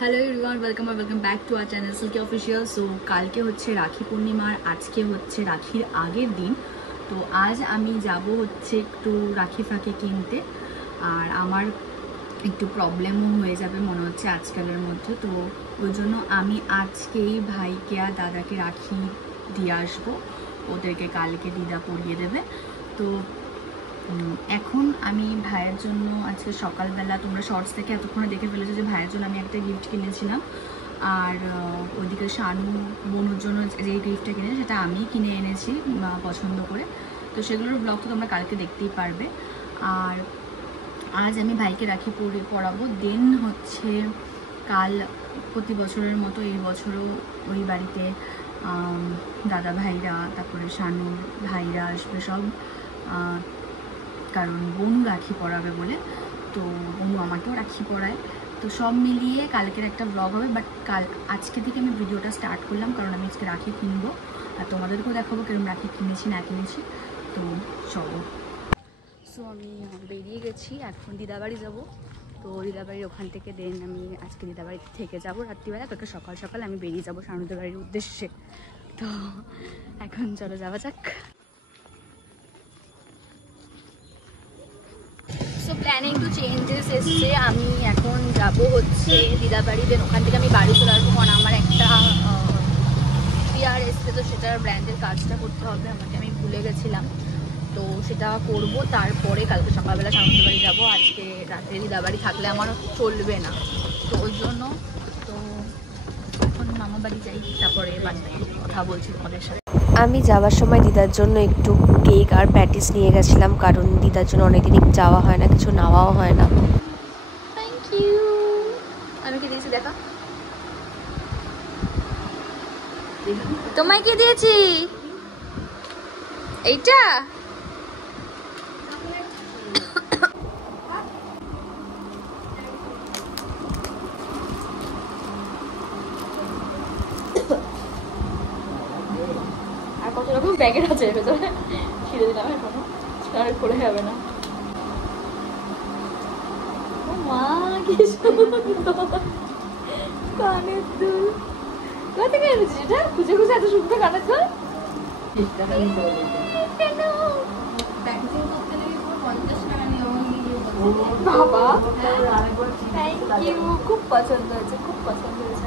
Hello everyone welcome back to our channel silky official. So কালকে হচ্ছে রাখি পূর্ণিমার, আজকে হচ্ছে রাখির আগের দিন। তো আজ আমি যাব হচ্ছে একটু রাখি ফাঁকি কিনতে, আর আমার একটু প্রবলেমও হয়ে যাবে মনে হচ্ছে আজকালের মধ্যে। তো ওই জন্য আমি আজকেই ভাইকে আর দাদাকে রাখি দিয়ে আসবো, ওদেরকে কালকে দিদা পরিয়ে দেবে। তো এখন আমি ভাইয়ের জন্য আজকে সকালবেলা, তোমরা শর্টস থেকে এতক্ষণে দেখে ফেলেছো যে ভাইয়ের জন্য আমি একটা গিফট কিনেছিলাম, আর ওইদিকে শানু বোনুর জন্য যে গিফটটা কিনেছি সেটা আমি কিনে এনেছি পছন্দ করে। তো সেগুলোর ব্লগ তো তোমরা কালকে দেখতেই পারবে। আর আজ আমি ভাইকে রাখি পরাবো। দেন হচ্ছে কাল প্রতি বছরের মতো এই বছরও ওই বাড়িতে দাদা ভাইরা, তারপরে শানুর ভাইরা আসবে সব, কারণ বোন রাখি পরাবে বলে। তো বোন আমাকেও রাখি পরায়। তো সব মিলিয়ে কালকের একটা ব্লগ হবে। বাট আজকে থেকে আমি ভিডিওটা স্টার্ট করলাম, কারণ আমি আজকে রাখি কিনবো আর তোমাদেরকেও দেখাবো কিরকম রাখি কিনেছি না কিনেছি। তো চলো। সো আমি বেরিয়ে গেছি, এখন দিদাবাড়ি যাব। তো দিদাবাড়ির ওখান থেকে দেন আমি আজকে দিদাবাড়ি থেকে যাব রাত্রিবেলা। কালকে সকাল সকাল আমি বেরিয়ে যাব শানুদের বাড়ির উদ্দেশ্যে। তো এখন চলো যাওয়া যাক। সো প্ল্যানিং টু চেঞ্জেস এসছে। আমি এখন যাব হচ্ছে দিদাবাড়ি, দেন ওখান থেকে আমি বাড়ি চলে আসবো, কারণ আমার একটা পিআর এসছে। তো সেটার ব্র্যান্ডের কাজটা করতে হবে আমাকে, আমি ভুলে গেছিলাম। তো সেটা করব, তারপরে কালকে সকালবেলা শানুদের বাড়ি যাবো। আজকে রাতে দিদাবাড়ি থাকলে আমার চলবে না, তো ওই জন্য তো এখন মামা বাড়ি যাই, তারপরে বাড়ি কথা বলছি তোমাদের সাথে। আমি যাওয়ার সময় দিদার জন্য একটু কেক আর প্যাটিস নিয়ে গেছিলাম, কারণ দিদার জন্য অনেকদিন যাওয়া হয় না, কিছু নেওয়াও হয় না। Thank you. আমি কি দিয়েছি দেখা? তোমায় কি দিয়েছি? এইটা আর কত রকম প্যাকেট আছে ভেতরে, ছিঁড়ে দিলাম এখনো, আর খোলা যাবে না। মা কি সুন্দর কানের দুল! কোথা থেকে এনেছিস এটা? খুঁজে খুঁজে এত সুন্দর কানের দুল? বাবা থ্যাংক ইউ, খুব পছন্দ হয়েছে, খুব পছন্দ হয়েছে,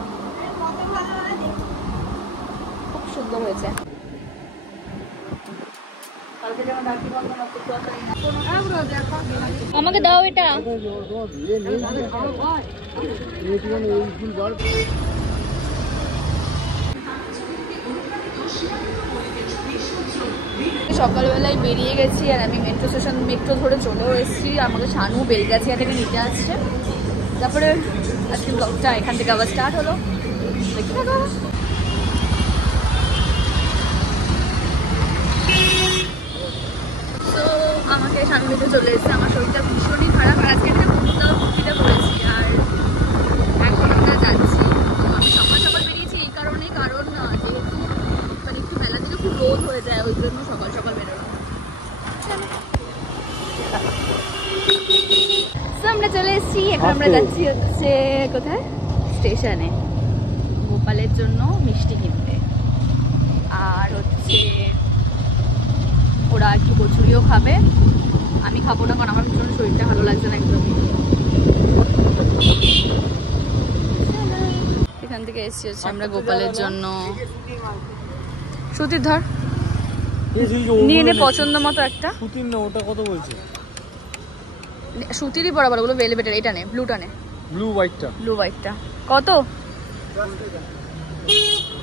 খুব সুন্দর হয়েছে। আমাকে দাও এটা। সকালবেলায় বেরিয়ে গেছি, আর আমি মেট্রো ধরে চলেও এসেছি। আমাকে শানু বেলগাছিয়া থেকে নিতে আসছে। তারপরে আজকে ব্লগটা এখান থেকে আবার স্টার্ট হলো, দেখতে থাকো। তো আমাকে শানু নিতে চলে এসেছে। আমার শরীরটা ভীষণই খারাপ, আর আজকে একটা কুর্তিটা পরেছি, আর এখন আমরা যাচ্ছি। আমি সকাল সকাল বেরিয়েছি এই কারণেই, কারণ যেহেতু মানে একটু বেলা থেকে খুব রোদ হয়ে যায়, ওই জন্য সকাল সকাল বেরোলাম। তো আমরা চলে এসেছি, এখন আমরা যাচ্ছি হচ্ছে কোথায়, স্টেশনে গোপালের জন্য মিষ্টি কিনতে। আর হচ্ছে ওরা একটু কচুরিও খাবে, আমি খাবো না, কারণ আমার ভীষণ শরীরটা ভালো লাগছে না একদম। এখান থেকে এসেছি হচ্ছে আমরা গোপালের জন্য। সুতির ধর নিয়ে নে পছন্দ মতো একটা। সুতির না, ওটা কত বলছে? সুতিরই বরাবর, ওগুলো ভেলভেটের। এটা নে, ব্লুটা নে, ব্লু হোয়াইটটা। ব্লু হোয়াইটটা কত?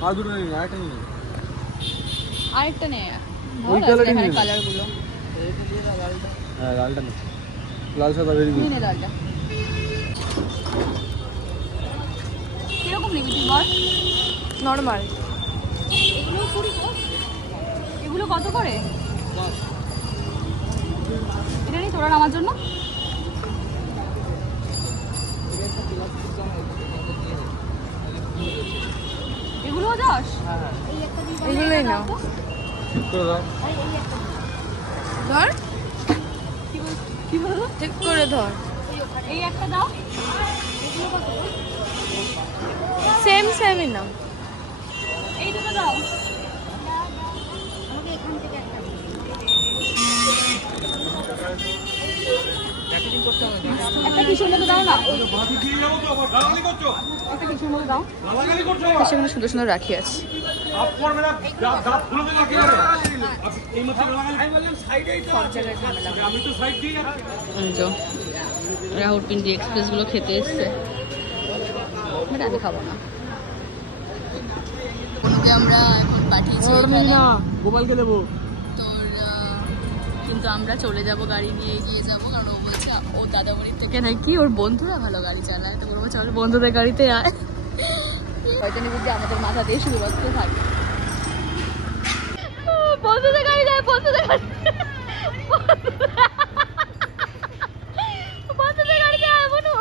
আর দুটো নেই, আরেকটা নেই। আরেকটা নে, ওই কালারই এখানে নে। কালারগুলো। হ্যাঁ, লালটা নেই, লাল সাদা বেরিয়ে নিয়ে নে লালটা। কিরকম নিবি তুই বল? নর্মাল। এগুলো 20 তো? এগুলো কত করে? এটা নেই তোরা আমার জন্য? এগুলোও 10? এগুলোই নাও, ধর কি বলবো? ঠিক করে ধর। এই একটা দাও। এগুলো কত? আমি নাও। এই দুটো দাও। একটা কিসের মতো দাও না, একটা কিসের মতো দাও। সেখানে সুন্দর সুন্দর রাখি আছে। রাহুল পিন্ডি এক্সপ্রেস গুলো খেতে এসছে, আমি খাবো না। আমরা এখন পাঠিয়েছি গোপালকে দেবো তোর, কিন্তু আমরা চলে যাব, গাড়ি নিয়ে এগিয়ে যাবো, কারণ ও বলছে ও দাদা বাড়ির থেকে নাকি ওর বন্ধুরা ভালো গাড়ি চালায়, তো বলবো চলো বন্ধুদের গাড়িতে আয়। হয়তো নিবি যে আমাদের মাথা দিয়ে শুধুমাত্র থাকে বন্ধুদের গাড়ি যায়, বন্ধুদের গাড়ি, বন্ধুদের গাড়িতে আয় বনু।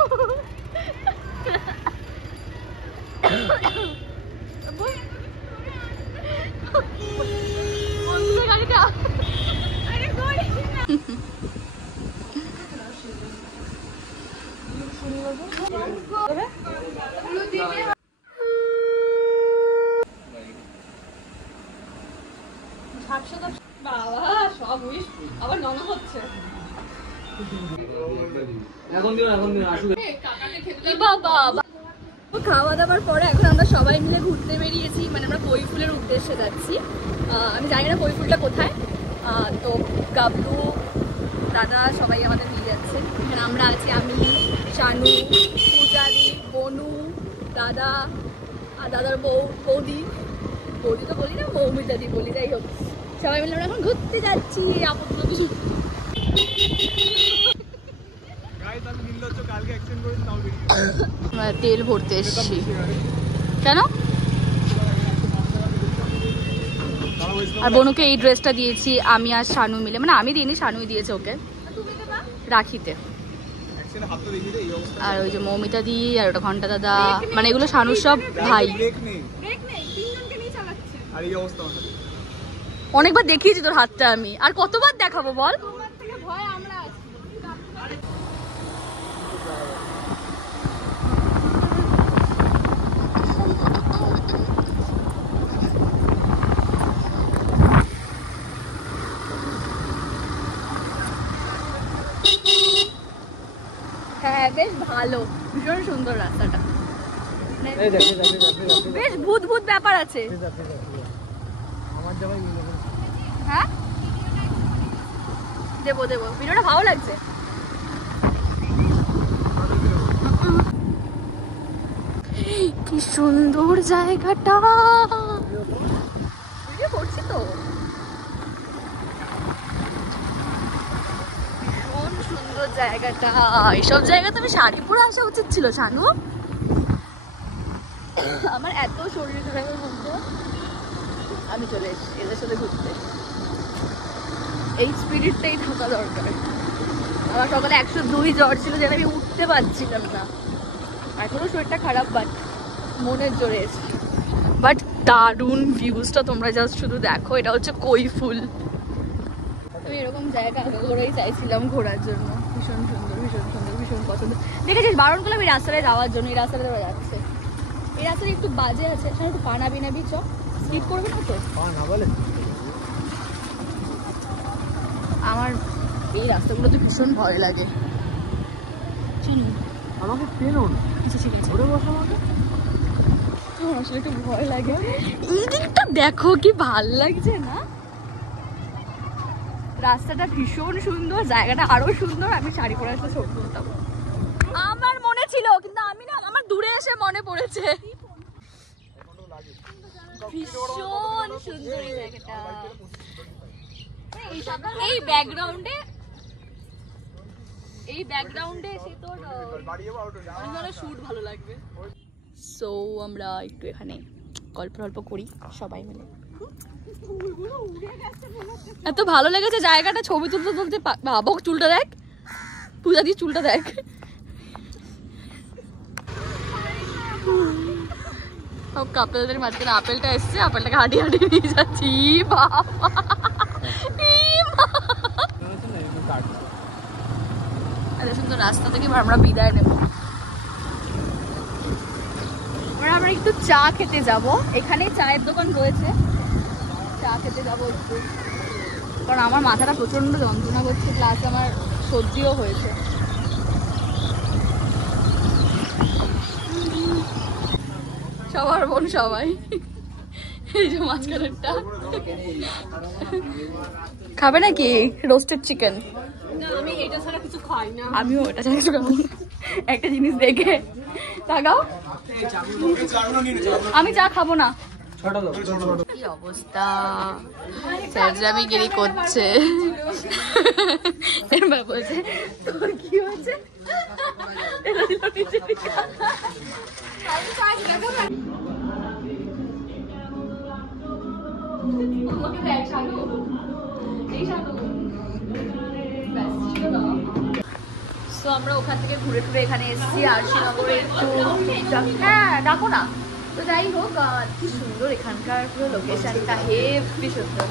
বন্ধুদের গাড়িতে বাবা সব উইশ আবার ননা হচ্ছে। খাওয়া দাওয়ার পরে এখন আমরা সবাই মিলে ঘুরতে বেরিয়েছি, মানে আমরা কৈফুলের উদ্দেশ্যে যাচ্ছি। আমি জানি না কৈফুলটা কোথায়, তো গাবলু দাদা সবাই আমাদের নিয়ে যাচ্ছে। এখানে আমরা আছি, আমি, শানু, পূজারি, বনু, দাদা আর দাদার বৌদি তো বলি না, মৌমিতাদি বলি, যাই হোক সবাই মিলে আমরা এখন ঘুরতে যাচ্ছি। তেল ভরতে এসেছি কেন, আর বনুকে এই ড্রেসটা দিয়েছি আমি আর শানু মিলে, মানে আমি দিইনি, শানুই দিয়েছে ওকে রাখিতে। আর ওই যে মৌমিতা দি আর ওটা ঘন্টা দাদা, মানে এগুলো শানুর সব ভাই। অনেকবার দেখিয়েছি তোর হাতটা আমি, আর কতবার দেখাবো বল। হ্যাঁ বেশ ভালো, ভীষণ সুন্দর রাস্তাটা, বেশ ভূত ভূত ব্যাপার আছে। হ্যাঁ দেবো দেবো, ভিডিওটা ভালো লাগছে। কি সুন্দর জায়গাটা, ভিডিও করছি তো। ভীষণ সুন্দর জায়গাটা, এইসব জায়গাতে আমি শাড়ি পরে আসা উচিত ছিল শানু। আমার এত শরীর খারাপের মধ্যে আমি চলে এসেছি এদের সাথে ঘুরতে, এই স্পিরিটটাই থাকা দরকার। আমার সকালে 102 জ্বর ছিল, যেন আমি উঠতে পারছিলাম না। এখনো শরীরটা খারাপ, বাট মনের জোরে এসেছি। বাট দারুণ ভিউজটা তোমরা জাস্ট শুধু দেখো, এটা হচ্ছে কৈফুল। আমি এরকম জায়গা ঘোরাই চাইছিলাম ঘোরার জন্য, ভীষণ সুন্দর, ভীষণ সুন্দর, ভীষণ পছন্দ। দেখেছিস বারণ করলাম এই রাস্তাটায় যাওয়ার জন্য, এই রাস্তাটা দেওয়া যাচ্ছে, এই রাস্তাটা একটু বাজে আছে, সেখানে একটু পানাবি নাবি, চ স্কিপ করবে না তো। আমার এই রাস্তাগুলো তো ভীষণ ভয় লাগে। আমাকে টেনো না, ঘুরে বসো আমাকে, আসলে একটু ভয় লাগে। এই দিকটা দেখো কি ভাল লাগছে না, রাস্তাটা ভীষণ সুন্দর, জায়গাটা আরো সুন্দর। আমি শাড়ি পরে আসলে ছবি তুলতাম, আমার মনে ছিল, কিন্তু আমি না, আমার দূরে এসে মনে পড়েছে। ভীষণ সুন্দর এই জায়গাটা, এই ব্যাকগ্রাউন্ডে এসে তোর শুট ভালো লাগবে। সো আমরা একটু এখানে গল্প করি সবাই মিলে, এত ভালো লেগেছে জায়গাটা, ছবি তুলতে ভাবো। চুলটা দেখ, পূজা দিয়ে চুলটা দেখ, সব কাপেলদের মাঝখানে আপেলটা এসছে, আপেলটাকে হাঁটিয়ে নিয়ে যাচ্ছি। বাবা এত সুন্দর রাস্তা থেকে আমরা বিদায় নেব। আমরা তারপরে একটু চা খেতে যাব, এখানে চায়ের দোকান রয়েছে, চা খেতে যাবো একটু, কারণ আমার মাথাটা প্রচন্ড যন্ত্রণা করছে, প্লাস আমার সর্দিও হয়েছে। সবার বোন সবাই, এই যে মাঝখানেরটা খাবে নাকি রোস্টেড চিকেন? আমি এটা ছাড়া কিছু খাই না। আমিও এটা ছাড়া কিছু খাবো না। একটা জিনিস দেখে তাকাও, আমি চা খাবো না। কি অবস্থা, চেঁচামেচি করছে। এবার বলছে তোর কি হয়েছে, তো আমরা ওখান থেকে ঘুরে ঘুরে এখানে এসেছি আরশিনগরে একটু, হ্যাঁ ডাকো না। তো যাই হোক, কি সুন্দর এখানকার পুরো লোকেশনটা, হেভি সুন্দর।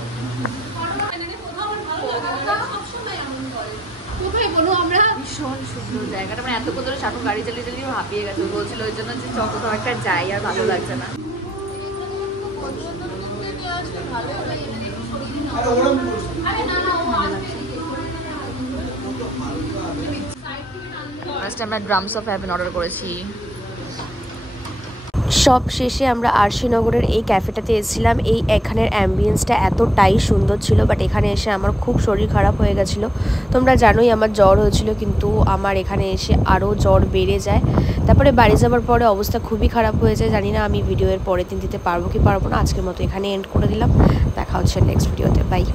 ভীষণ সুন্দর জায়গাটা, মানে এতক্ষণ ধরে সাথে গাড়ি চালিয়ে চালিয়ে হাঁপিয়ে গেছে, বলছিল ওই জন্য যে চল কোথাও একটা যাই, আর ভালো লাগছে না। আমরা ড্রামস অফ হ্যাভেন অর্ডার করেছি। সব শেষে আমরা আরশিনগরের এই ক্যাফেটাতে এসেছিলাম। এখানের অ্যাম্বিয়েন্সটা এতটাই সুন্দর ছিল, বাট এখানে এসে আমার খুব শরীর খারাপ হয়ে গেছিলো। তোমরা জানোই আমার জ্বর হয়েছিল, কিন্তু আমার এখানে এসে আরও জ্বর বেড়ে যায়। তারপরে বাড়ি যাওয়ার পরে অবস্থা খুবই খারাপ হয়ে যায়। জানি না আমি ভিডিওর পরের দিন দিতে পারবো কি পারবো না। আজকের মতো এখানে এন্ড করে দিলাম, দেখা হচ্ছে নেক্সট ভিডিওতে, বাই।